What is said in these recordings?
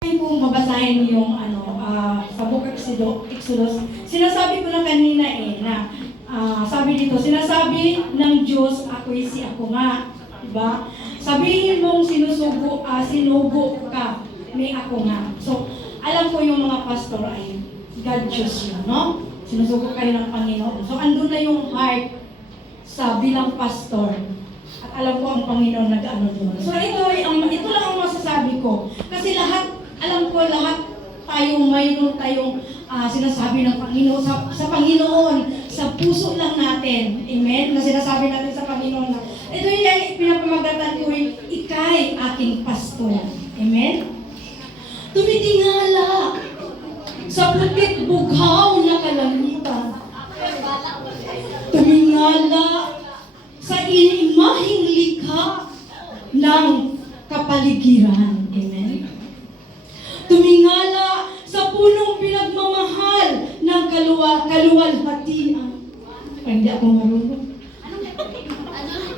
Kung babasahin yung sa book Exodus, sinasabi ko na kanina na sabi dito, sinasabi ng Diyos, ako'y si ako nga. Diba? Sabihin mong sinugo ka, may ako nga. So, alam ko yung mga pastor ay God choose yun, no? Sinusugo kayo ng Panginoon. So, andun na yung heart sa bilang pastor. At alam ko ang Panginoon nag-ano doon. So, ito lang ang masasabi ko. Kasi alam ko lahat tayo mayroon tayong sinasabi ng Panginoon sa Panginoon, sa puso lang natin. Amen? Na sinasabi natin sa Panginoon na ito yung pinapamagatan ko, ikay aking pastor. Amen? Tumitingala sa putik bughaw na kalangitan. Tumingala sa inimahing likha ng kapaligiran. Amen? Tumingala sa punong pinagmamahal ng kaluwalhatian. Ay, hindi ako marunong. Ano letter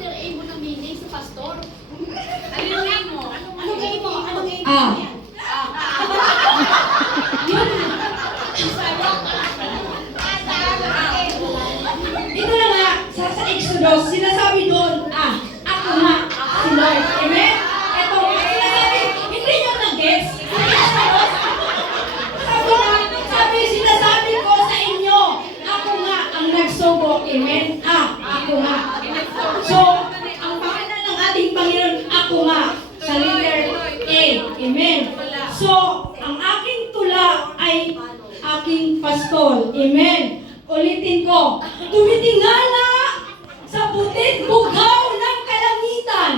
A mo na meaning sa pastor? Ano yung A mo? Anong A mo? Anong A mo? Yun. Ito na nga, sa Exodus, sinasabi doon, ako nga, si Lord. Amen? Ito, sinasabi, hindi nyo na-gets. Sinasabi ko sa inyo, ako nga ang nagsugo. Amen? Ako nga. So, ang pangalan ng ating Panginoon, ako nga, sa letter A. Amen? So, ang aking tula ay aking pastol. Amen? Ulitin ko, tumitingala sa putik bughaw ng kalangitan.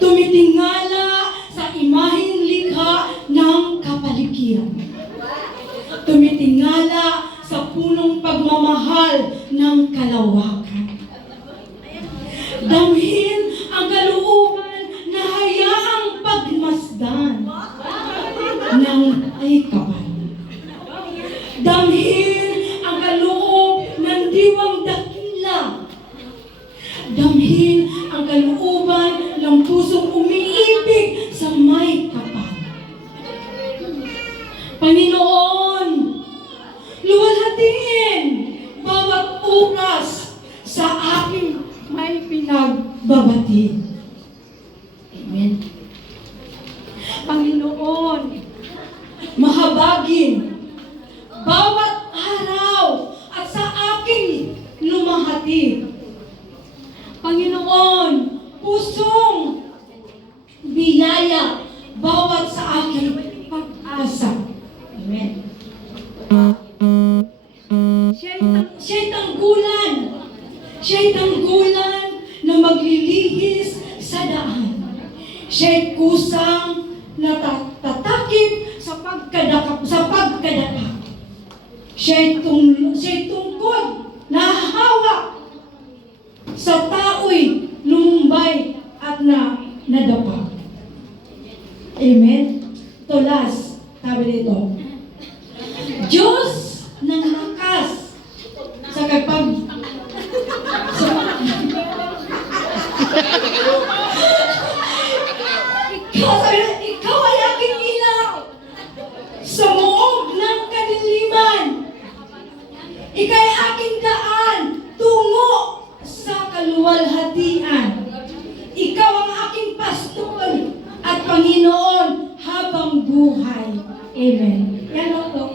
Tumitingala sa imaheng likha ng kapaligiran. Tumitingala sa punong pagmamahal ng kalawakan. Damhin ang kalooban na hayaang pagmasdan ng ay kapal. Damhin ang kaloob ng diwang dakila. Damhin ang kalooban ng pusong umiibig sa may kapal. Panginoon, luwalhatiin bawat oras sa aking may pinagbabati. Amen. Panginoon, mahabagin bawat araw at sa aking lumahati. Panginoon, pusong biyaya bawat sa aking pag-asa. Amen. Siya'y tanggulan na maglilihis sa daan. Siya'y kusang na tatakip sa pagkadakap. Siya'y tungkod na hawak sa tao'y lumumbay at nadapa. Amen? Tulas, sabi dito. Diyos ng lakas sa ikaw ay aking ilaw sa moob ng kadiliman. Ikaw ay aking daan tungo sa kaluwalhatian. Ikaw ang aking pastor at Panginoon habang buhay. Amen. Yan ako.